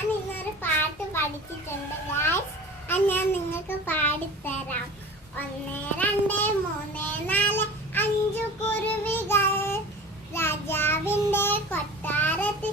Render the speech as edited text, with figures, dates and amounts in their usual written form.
ഞാൻ ഇന്നൊരു പാട്ട് പഠിച്ചിട്ടുണ്ട് ഗായ്സ്. അത് ഞാൻ നിങ്ങൾക്ക് പാടിത്തരാം. 1 2 3 4 5 കുരുവികൾ രാജാവിന്റെ കൊട്ടാരത്തിൽ